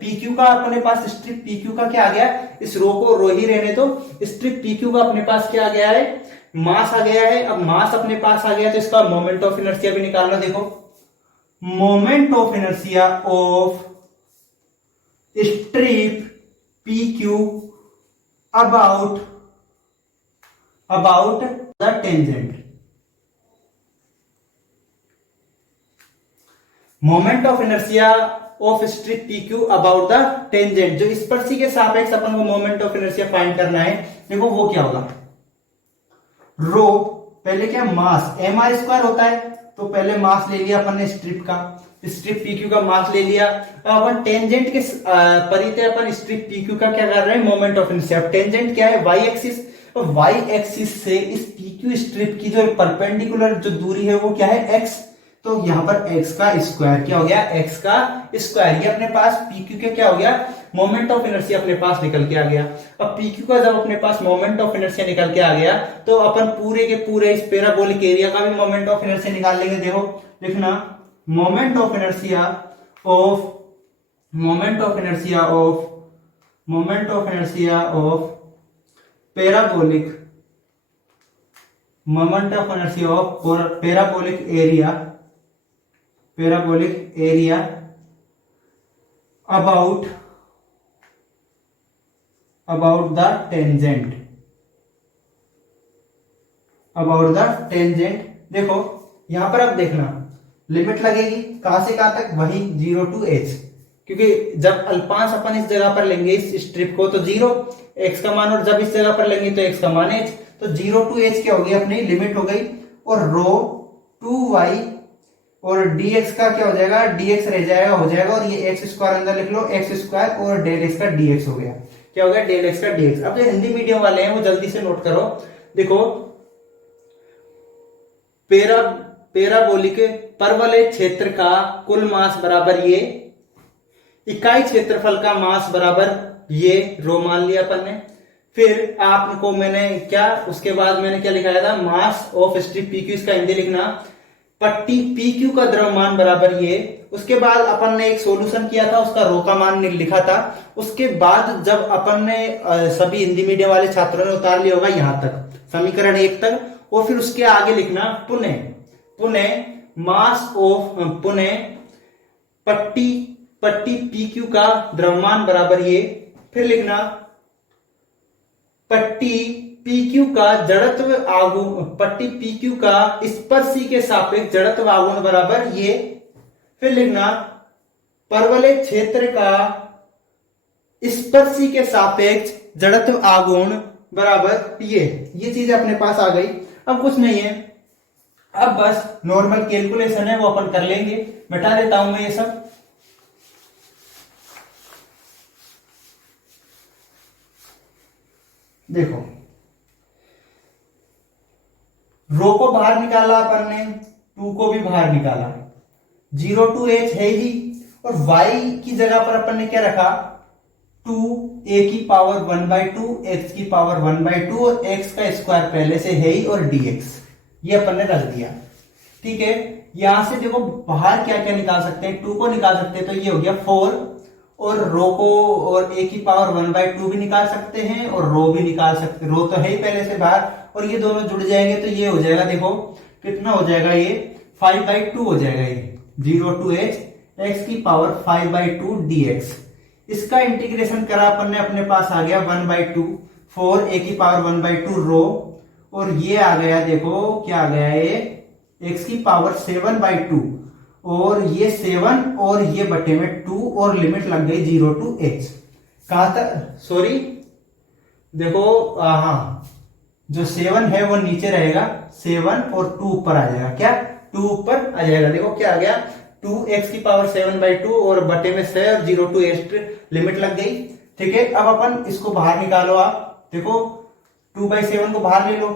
PQ का अपने पास स्ट्रिप PQ का क्या आ गया, इस रो को रो ही रहने दो, स्ट्रिप PQ का अपने पास क्या आ गया है मास आ गया है। अब मास अपने पास आ गया तो इसका मोमेंट ऑफ इनर्शिया भी निकालना। देखो moment of inertia of strip PQ about the tangent. Moment of inertia of strip PQ about the tangent, जो स्पर्शी के सापेक्ष अपन को मोमेंट ऑफ इनर्शिया फाइंड करना है। देखो वो क्या होगा, रो पहले क्या मास mr² होता है, तो पहले मास ले लिया अपन ने स्ट्रिप का, स्ट्रिप PQ का मास ले लिया। अब अपन टेंजेंट के परिधि अपन स्ट्रिप PQ का क्या कर रहे हैं मोमेंट ऑफ इनर्शिया। टेंजेंट क्या है y एक्सिस, तो y एक्सिस से इस PQ स्ट्रिप की जो परपेंडिकुलर जो दूरी है वो क्या है x, तो यहां पर x का स्क्वायर, क्या हो गया x का स्क्वायर। ये अपने पास PQ के क्या हो गया मोमेंट ऑफ इनर्शिया अपने पास निकल के आ गया। अब PQ का जब अपने पास मोमेंट ऑफ इनर्शिया निकल के आ गया, तो अपन पूरे के पूरे इस पैराबोलिक एरिया का भी मोमेंट ऑफ इनर्शिया निकाल लेंगे। देखो लिखना moment of inertia of parabolic area about the tangent. About the tangent. देखो यहां पर अब देखना लिमिट लगेगी कहां से कहां तक, वही 0 to h, क्योंकि जब अल्पांश अपन इस जगह पर लेंगे इस स्ट्रिप को तो 0 x का मान, और जब इस जगह पर लेंगे तो x का मान h, तो 0 to h क्या होगी अपनी लिमिट हो गई, और रो 2y और dx का क्या हो जाएगा, dx रह जाएगा, हो जाएगा, और ये x स्क्वायर अंदर लिख लो, x स्क्वायर और डेल x का dx हो गया। क्या हो गया, डेल x का dx। अब जो हिंदी मीडियम वाले हैं वो जल्दी से नोट करो। देखो पैराबोलिक परवलय क्षेत्र का कुल मास बराबर ये, इकाई क्षेत्रफल का मास बराबर ये, रो मान लिया अपन ने। फिर आपको मैंने क्या, उसके बाद मैंने क्या लिखाया था, मास ऑफ स्ट्रिप PQ, इसका हिंदी लिखना, पट्टी PQ का द्रव्यमान बराबर ये। उसके बाद अपन ने एक सॉल्यूशन किया था, उसका रो का मान लिखा था। उसके बाद जब अपन ने सभी हिंदी मीडियम वाले छात्रों ने उतार लिया होगा यहां तक, समीकरण 1 तक, और फिर उसके आगे लिखना पुनः मास ऑफ, पुनः पट्टी PQ का द्रव्यमान बराबर ये। फिर लिखना पट्टी PQ का जड़त्व आघूर्ण, पट्टी PQ का स्पर्शी के सापेक्ष जड़त्व आघूर्ण बराबर ये। फिर लिखना परवलय क्षेत्र का स्पर्शी के सापेक्ष जड़त्व आघूर्ण बराबर ये चीज अपने पास आ गई। अब कुछ नहीं है, अब बस नॉर्मल कैलकुलेशन है वो अपन कर लेंगे। मिटा देता हूं मैं ये सब। देखो रो को बाहर निकाला अपन ने, 2 को भी बाहर निकाला, 0 to h है ही, और y की जगह पर अपन ने क्या रखा, 2a की पावर 1/2, x की पावर 1/2, और x का स्क्वायर पहले से है ही, और dx ये अपन ने रख दिया। ठीक है, यहां से देखो बाहर क्या क्या निकाल सकते हैं, 2 को निकाल सकते हैं तो ये हो गया 4, और रो को और a की पावर 1/2 भी निकाल सकते हैं, और रो भी निकाल सकते, रो तो है ही पहले से बाहर, और ये दोनों जुड़ जाएंगे तो ये हो जाएगा, देखो कितना हो जाएगा, ये 5/2 हो जाएगा, ये 0 to h x की पावर 5/2 dx। इसका इंटीग्रेशन करा अपन ने, अपने पास आ गया 1/2, 4a की पावर 1/2 रो, और ये आ गया, देखो क्या आ गया, ये x की पावर 7/2, और ये 7 और ये बटे में 2, और लिमिट लग गई 0 to h। कहां तक, सॉरी देखो हाँ, जो 7 है वो नीचे रहेगा, 7 और 2 ऊपर आ जाएगा, क्या 2 ऊपर आ जाएगा। देखो क्या आ गया, 2x की पावर 7/2 और बटे में 6 और 0 to h लिमिट लग गई। ठीक है, अब अपन इसको बाहर निकालो। आप देखो 2/7 को बाहर ले लो,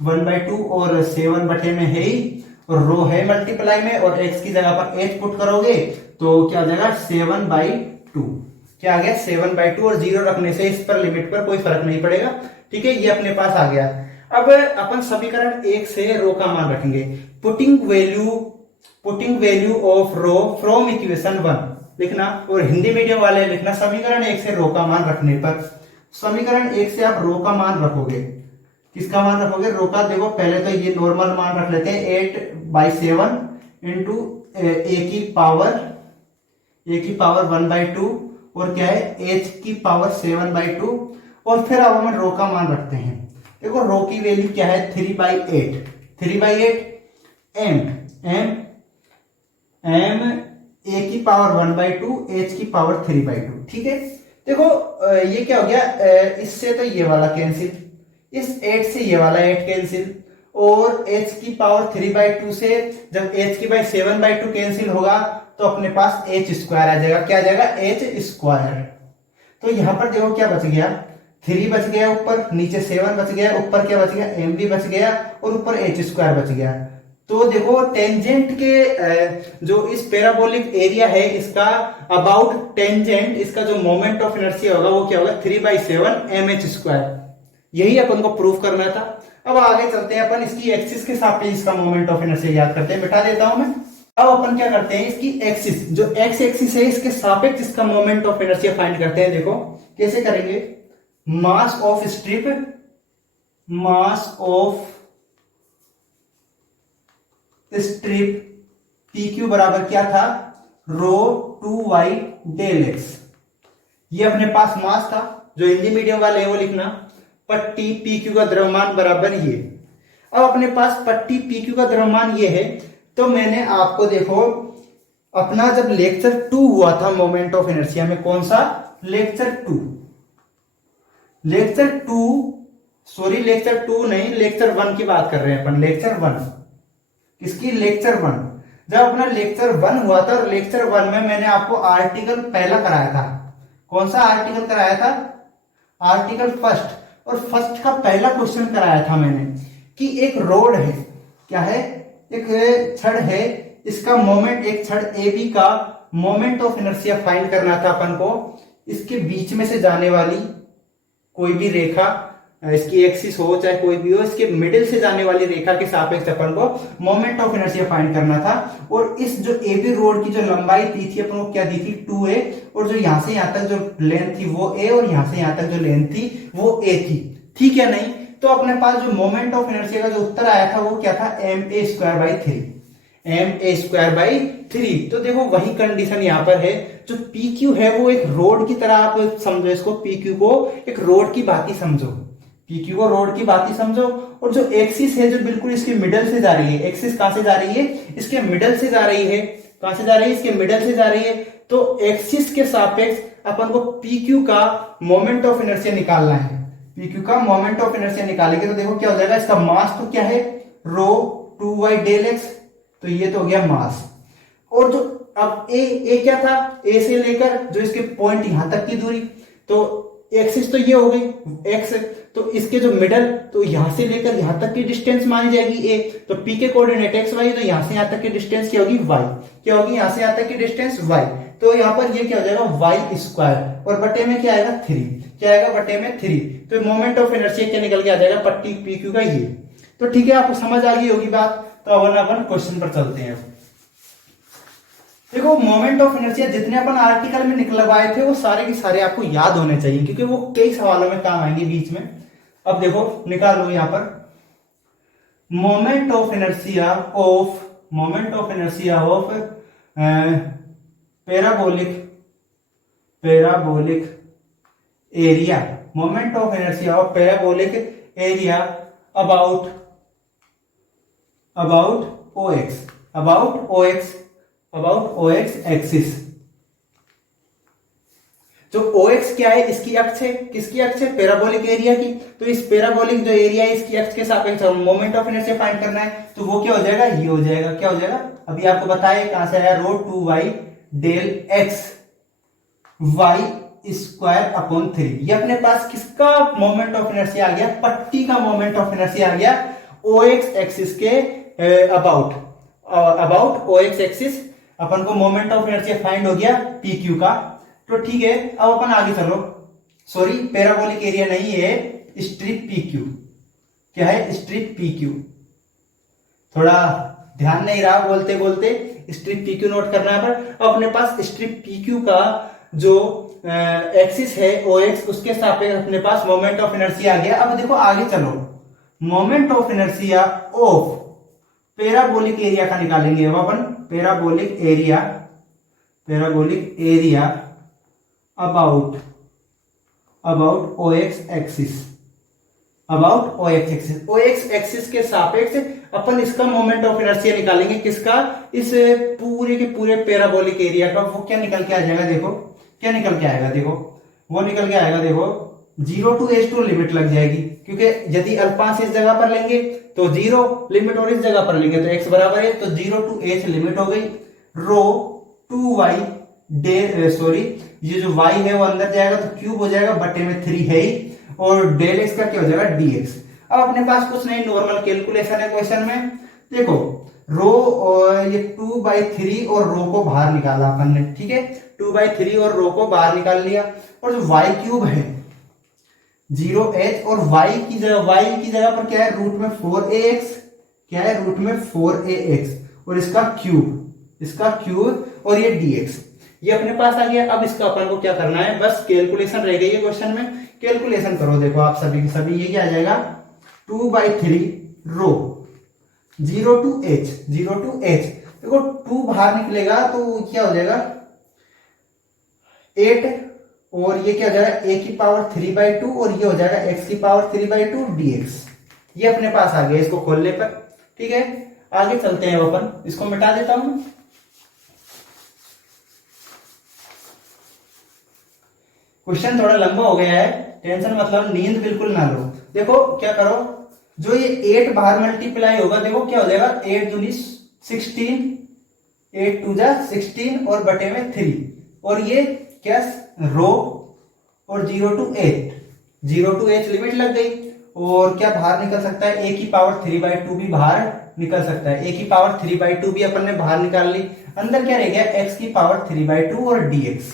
1/2 और 7 बटे में है ही, और रो है मल्टीप्लाई में, और x की जगह पर h पुट करोगे तो क्या हो जाएगा 7/2। क्या आ गया 7/2, और 0 रखने से इस पर लिमिट पर कोई फर्क नहीं पड़ेगा। ठीक है, ये अपने पास आ गया। अब अपन समीकरण 1 से रो का मान रखेंगे। Putting value of rho from equation 1 लिखना, और हिंदी मीडियम वाले लिखना समीकरण 1 से रो का मान रखने पर। समीकरण 1 से आप रो का मान रखोगे, किसका मान रखोगे, रो का। देखो पहले तो ये नॉर्मल मान रख लेते हैं, 8/7 इंटू a की पावर 1/2, और क्या है h की पावर 7/2, और फिर अब हम रो का मान रखते हैं। देखो रो की वैल्यू क्या है, 3/8 m a की पावर 1/2, h की पावर 3/2। ठीक है, देखो ये क्या हो गया, इससे तो ये वाला कैंसिल, इस 8 से ये वाला 8 कैंसिल, और h की पावर 3/2 से जब h की बाई 7/2 कैंसिल होगा तो अपने पास h स्क्वायर आ जाएगा। क्या आ जाएगा, h स्क्वायर। तो यहां पर देखो क्या बच गया, 3 बच गया ऊपर, नीचे 7 बच गया, ऊपर क्या बच गया, m भी बच गया, और ऊपर h स्क्वायर बच गया। तो देखो टेंजेंट के जो इस पैराबोलिक एरिया है इसका अबाउट टेंजेंट, इसका जो मोमेंट ऑफ इनर्शिया होगा वो क्या होगा, 3/7 mh स्क्वायर। यही अपन को प्रूव करना था। अब आगे चलते हैं, अपन इसकी एक्सिस के सापेक्ष इसका मोमेंट ऑफ इनर्शिया याद करते हैं। मिटा देता हूं मैं। अब अपन क्या करते हैं, इसकी एक्सिस जो एक्स एक्सिस है इसके सापेक्ष इसका मोमेंट ऑफ इनर्शिया फाइंड करते हैं। देखो कैसे करेंगे, मास ऑफ स्ट्रिप PQ बराबर क्या था, रो 2y डेल x। ये अपने पास मास था, जो हिंदी मीडियम वाले हैं वो लिखना, पट्टी PQ का द्रव्यमान बराबर ये। अब अपने पास पट्टी PQ का द्रव्यमान ये है, तो मैंने आपको देखो अपना जब लेक्चर 2 हुआ था मोमेंट ऑफ इनर्शिया में, कौन सा लेक्चर 2, लेक्चर 2 सॉरी लेक्चर 2 नहीं, लेक्चर 1 की बात कर रहे हैं अपन, लेक्चर 1 किसकी, लेक्चर 1। जब अपना लेक्चर 1 हुआ था, लेक्चर 1 में मैंने आपको आर्टिकल पहला कराया था, कौन सा आर्टिकल कराया था, आर्टिकल फर्स्ट, और फर्स्ट का पहला क्वेश्चन कराया था मैंने कि एक रोड है, क्या है, एक छड़ है, इसका मोमेंट, एक छड़ AB का मोमेंट ऑफ इनर्शिया फाइंड करना था अपन को। इसके बीच में से जाने वाली कोई भी रेखा, इसकी एक्सिस हो चाहे कोई भी हो, इसके मिडिल से जाने वाली रेखा के सापेक्ष अपन को मोमेंट ऑफ इनर्शिया फाइंड करना था। और इस जो AB रोड की जो लंबाई दी थी अपन को क्या दी थी, 2a, और जो यहां से यहां तक जो लेंथ थी वो a, और यहां से यहां तक जो लेंथ थी वो a थी, ठीक है नहीं। तो अपने पास जो मोमेंट ऑफ इनर्शिया का जो उत्तर आया था वो क्या था, ma²/3, ma²/3। तो देखो वही कंडीशन यहां पर है, जो PQ है वो एक रोड की तरह आप समझो इसको, PQ को एक रोड की बात ही समझो, PQ को रोड की बात ही समझो। और जो एक्सिस है जो बिल्कुल इसके मिडल से जा रही है, एक्सिस कहां से जा रही है, इसके मिडल से जा रही है, कहां से जा रही है, इसके मिडल से जा रही है। तो एक्सिस के सापेक्ष अपन को PQ का मोमेंट ऑफ इनर्शिया निकालना है, PQ का मोमेंट ऑफ इनर्शिया निकालेंगे तो देखो क्या हो जाएगा, इसका मास तो क्या है, रो 2y∇x, तो ये तो हो गया मास। और जो अब ए क्या था, ए से लेकर जो इसके पॉइंट यहां तक की दूरी, तो एक्सिस तो ये हो गई एक्स, तो इसके जो मिडल, तो यहां से लेकर यहां तक की डिस्टेंस मानी जाएगी ए, तो पी के कोऑर्डिनेट एक्स वाई, तो यहां से यहां तक की डिस्टेंस क्या होगी, वाई, क्या होगी, यहां से यहां तक की डिस्टेंस वाई। तो यहां पर ये क्या हो जाएगा, y², और बटे में क्या आएगा 3, क्या आएगा बटे में 3। तो मोमेंट ऑफ इनर्शिया क्या निकल के आ जाएगा, पट्टी PQ का ये। तो ठीक है, आपको समझ आ गई होगी बात। तो अपन क्वेश्चन पर चलते हैं। देखो मोमेंट ऑफ इनर्शिया जितने अपन आर्टिकल में निकलवाए थे वो सारे के सारे आपको याद होने चाहिए, क्योंकि वो कई सवालों में काम आएंगे बीच में। अब देखो निकालो यहां पर moment of inertia of parabolic area, moment of inertia of parabolic area about OX axis. जो OX क्या है, इसकी अक्ष है, किसकी अक्ष है, पैराबोलिक एरिया की। तो इस पैराबोलिक जो एरिया है इसकी अक्ष के सापेक्ष मोमेंट ऑफ इनर्शिया फाइंड करना है, तो वो क्या हो जाएगा, ये हो जाएगा, क्या हो जाएगा, अभी आपको बताया कहां से आया, रो2y∇x y²/3। ये अपने पास किसका मोमेंट ऑफ इनर्शिया आ गया, पट्टी का मोमेंट ऑफ इनर्शिया आ गया OX एक्सिस के अबाउट OX एक्सिस। अपन को मोमेंट ऑफ इनर्शिया फाइंड हो गया PQ का। तो ठीक है, अब अपन आगे चलो, सॉरी पैराबोलिक एरिया नहीं है, स्ट्रिप PQ, क्या है, स्ट्रिप PQ, थोड़ा ध्यान नहीं रहा बोलते बोलते, स्ट्रिप PQ नोट करना है। पर अपने पास स्ट्रिप PQ का जो एक्सिस है OX, उसके सापेक्ष अपने पास मोमेंट ऑफ इनर्शिया आ गया। अब देखो आगे चलो, moment of inertia of parabolic area का निकालेंगे अब अपन, parabolic area about OX axis, OX axis के सापेक्ष अपन इसका मोमेंट ऑफ इनर्शिया निकालेंगे, किसका, इस पूरे के पूरे पैराबोलिक एरिया का। वो क्या निकल के आ जाएगा, देखो क्या निकल के आएगा, देखो वो निकल के आएगा, देखो 0 to h2 लिमिट लग जाएगी, क्योंकि यदि अल्पांश इस जगह पर लेंगे तो 0 लिमिट, और इस जगह पर लेंगे तो x बराबर है, तो 0 to h लिमिट हो गई, रो 2y ये जो y है वो अंदर जाएगा तो क्यूब हो जाएगा, बटे में 3 है ही, और ∇x का क्या हो जाएगा dx। अब अपने पास कुछ नहीं, नॉर्मल कैलकुलेशन है क्वेश्चन में। देखो रो और ये 2/3 और रो को बाहर निकाला अपन ने, ठीक है, 2/3 और रो को बाहर निकाल लिया। और जो y³ है 0h, और y की जगह पर क्या है, रूट में 4ax, क्या है, रूट में 4ax, और इसका क्यूब और ये dx, ये अपने पास आ गया। अब इसका अपन को क्या करना है, बस कैलकुलेशन रह गई है क्वेश्चन में, कैलकुलेशन करो। देखो आप सभी ये क्या आ जाएगा, 2/3 रो 0 to h। देखो 2 बाहर निकलेगा तो क्या हो जाएगा 8, और ये क्या हो जाएगा a की पावर 3/2, और ये हो जाएगा x की पावर 3/2 dx। ये अपने पास आ गया इसको खोलने पर। ठीक है, आगे चलते हैं अपन, इसको मिटा देता हूं। क्वेश्चन थोड़ा लंबा हो गया है, टेंशन मतलब नींद बिल्कुल ना लो। देखो क्या करो, जो ये 8 बाहर मल्टीप्लाई होगा, देखो क्या हो जाएगा, 8 दूनी 16, 8 टू जा 16 और बटे में 3, और ये क्या रो, और 0 to h लिमिट लग गई। और क्या बाहर निकल सकता है, a की पावर 3/2 भी बाहर निकल सकता है। a की पावर 3/2 भी अपन ने बाहर निकाल ली। अंदर क्या रह गया, x की पावर 3/2 और dx।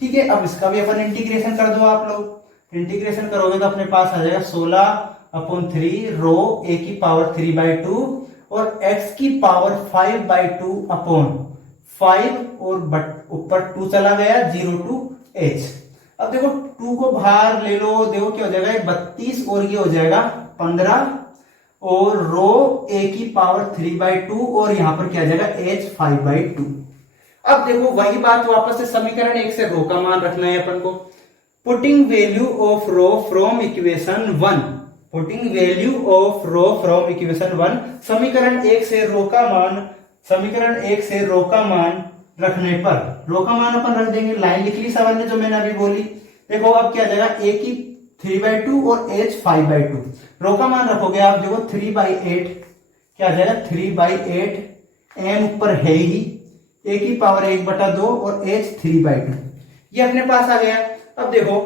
ठीक है, अब इसका भी अपन इंटीग्रेशन कर दो आप लोग। इंटीग्रेशन करोगे तो अपने पास आ जाएगा 16/3 रो a की पावर 3/2 और x की पावर 5/2 अपॉन 5 और ऊपर 2 चला गया 0 to h। अब देखो 2 को बाहर ले लो, देखो क्या हो जाएगा, 32 और ये हो जाएगा 15 और रो a की पावर 3/2 और यहां पर क्या आ जाएगा h 5/2। अब देखो वही बात वापस से समीकरण 1 से रो का मान रखना है अपन को। Putting value of rho from equation 1, putting value of rho from equation 1, समीकरण 1 से रो का मान, समीकरण 1 से रो का मान रखने पर, रो का मान अपन रख देंगे, लाइन लिख ली सवाल ने जो मैंने अभी बोली। देखो अब क्या आ जाएगा, a की 3/2 और h 5/2, रो का मान रखोगे आप, देखो 3/8 क्या आ जाएगा, 3/8, m ऊपर है ही, a की पावर 1/2 और h 3/2, ये अपने पास आ गया। अब देखो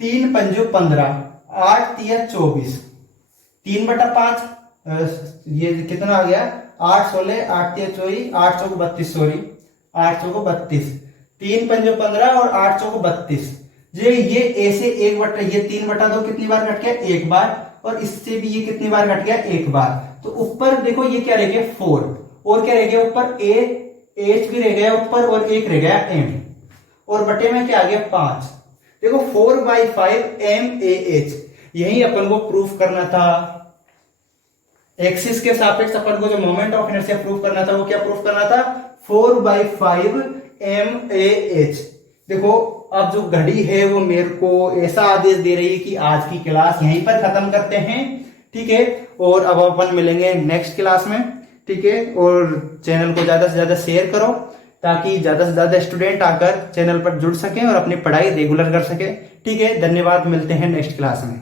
3 पंजो 15, 8 तिया 24, 3/5, ये कितना आ गया, 8 16, 8 तिया 24, 8 चौको 32, सॉरी 8 चौको 32, 3 पंजो 15 और 8 चौको 32। ये a से 1/, ये 3/2 कितनी बार कट गया, एक बार, और इससे भी ये कितनी बार कट गया, एक बार। तो ऊपर देखो ये क्या रह गया 4, और क्या रह गया ऊपर a, h भी रह गया ऊपर, और एक रह गया m, और बटे में क्या आ गया 5। देखो 4/5 MAH, यही अपन को प्रूफ करना था। एक्सिस के सापेक्ष अपन को जो मोमेंट ऑफ इनर्शिया प्रूफ करना था, वो क्या प्रूफ करना था, 4/5 MAH। देखो अब जो घड़ी है वो मेरे को ऐसा आदेश दे रही है कि आज की क्लास यहीं पर खत्म करते हैं। ठीक है, और अब अपन मिलेंगे नेक्स्ट क्लास में। ठीक है, और चैनल को ज्यादा से ज्यादा शेयर करो ताकि ज्यादा से ज्यादा स्टूडेंट आकर चैनल पर जुड़ सकें और अपनी पढ़ाई रेगुलर कर सके। ठीक है, धन्यवाद, मिलते हैं नेक्स्ट क्लास में।